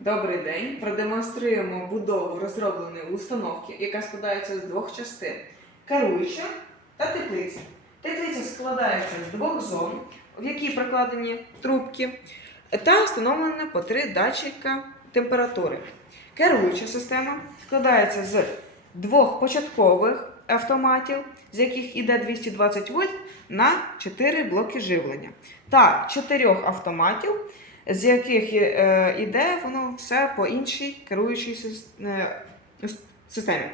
Добрий день. Продемонструємо будову розробленої установки, яка складається з двох частин: керуюча та теплиця. Теплиця складається з двох зон, в які прокладені трубки, та встановлено по три датчика температури. Керуюча система складається з двох початкових автоматів, з яких іде 220 вольт на 4 блоки живлення, та чотирьох автоматів, з яких е, іде воно все по іншій керуючій е, системі.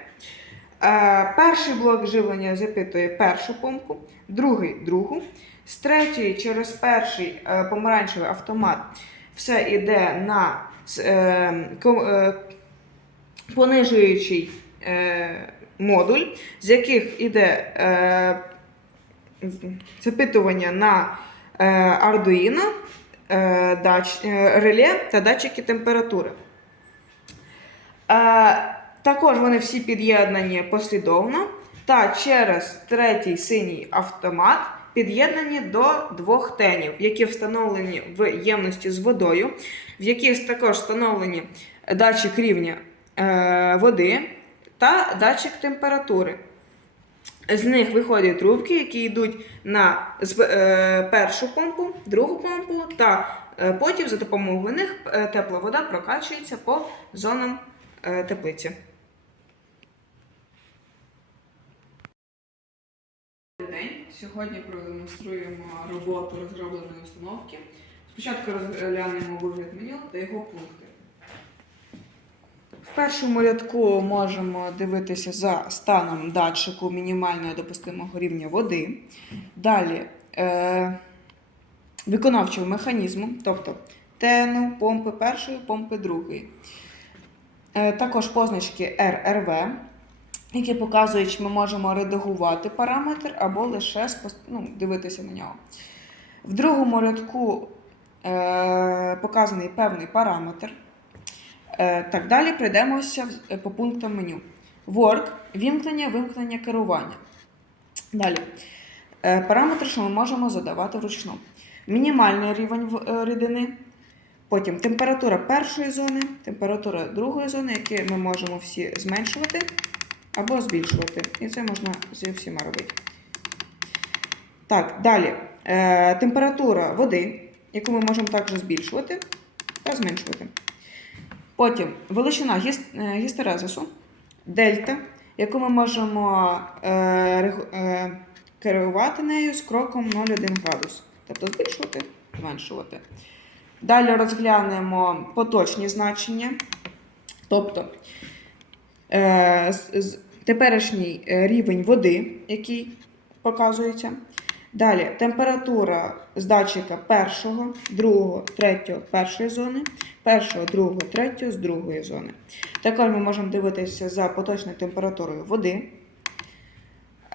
Е, перший блок живлення запитує першу помпу, другий другу. З третьої через перший помаранчевий автомат все йде на понижуючий модуль, з яких іде е, запитування на Arduino, реле та датчики температури. Е, також вони всі під'єднані послідовно та через третій синій автомат під'єднані до двох тенів, які встановлені в ємності з водою, в яких також встановлені датчик рівня е, води та датчик температури. З них виходять трубки, які йдуть на е, першу помпу, другу помпу, та е, потім за допомогою них е, тепла вода прокачується по зонам теплиці. Добрий день. Сьогодні продемонструємо роботу розробленої установки. Спочатку розглянемо вигляд меню та його пункти. В першому рядку можемо дивитися за станом датчику мінімального допустимого рівня води. Далі е, виконавчого механізму, тобто тену, помпи першої, помпи другої. Е, також позначки RRV, які показують, чи ми можемо редагувати параметр або лише ну, дивитися на нього. В другому рядку е, показаний певний параметр. Е, Так, далі пройдемося е, по пунктам меню. Work, вімкнення, вимкнення керування. Далі. Е, Параметри, що ми можемо задавати вручну. Мінімальний рівень рідини. Потім температура першої зони, температура другої зони, які ми можемо всі зменшувати або збільшувати. І це можна зі всіма робити. Так, далі. Температура води, яку ми можемо також збільшувати та зменшувати. Потім величина е, гістерезису, дельта, яку ми можемо е, е, керувати нею з кроком 0,1 градус. Тобто збільшувати, зменшувати. Далі розглянемо поточні значення. Тобто е, з- з- теперішній рівень води, який показується. Далі температура з датчика першого, другого, третього, першої зони, першого, другого, третього з другої зони. Також ми можемо дивитися за поточною температурою води,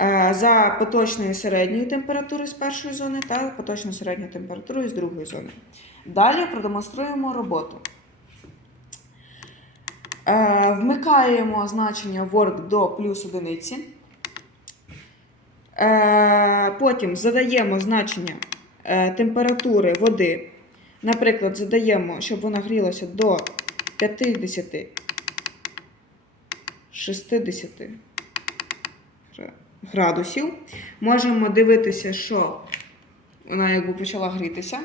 е, за поточною середньою температурою з першої зони та поточною середньою температурою з другої зони. Далі продемонструємо роботу. Е, Вмикаємо значення work до плюс одиниці. Е, Потім задаємо значення е, температури води. Наприклад, задаємо, щоб вона грілася до 50 60 градусів. Можемо дивитися, що вона якби почала грітися.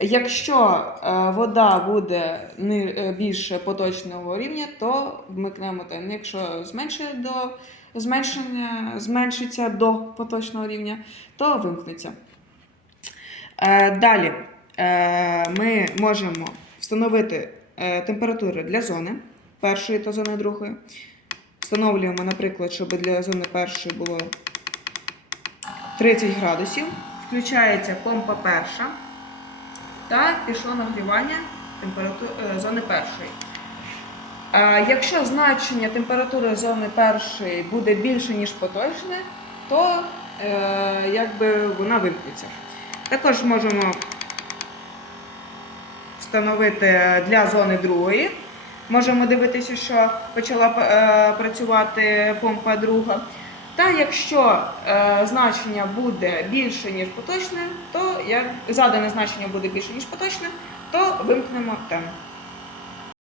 Якщо е, вода буде е, більше поточного рівня, то вмикнемо тен. Якщо зменшує до зменшення, зменшиться до поточного рівня, то вимкнеться. Е, далі ми можемо встановити температури для зони першої та зони другої. Встановлюємо, наприклад, щоб для зони першої було 30 градусів. Включається помпа перша. Та пішло нагрівання е, зони першої. Якщо значення температури зони першої буде більше, ніж поточне, то е, якби вона вимкнеться. Також можемо встановити для зони другої. Можемо дивитися, що почала е, працювати помпа друга. Та якщо е, значення буде більше, ніж поточне, то як задане значення буде більше, ніж поточне, то вимкнемо тему.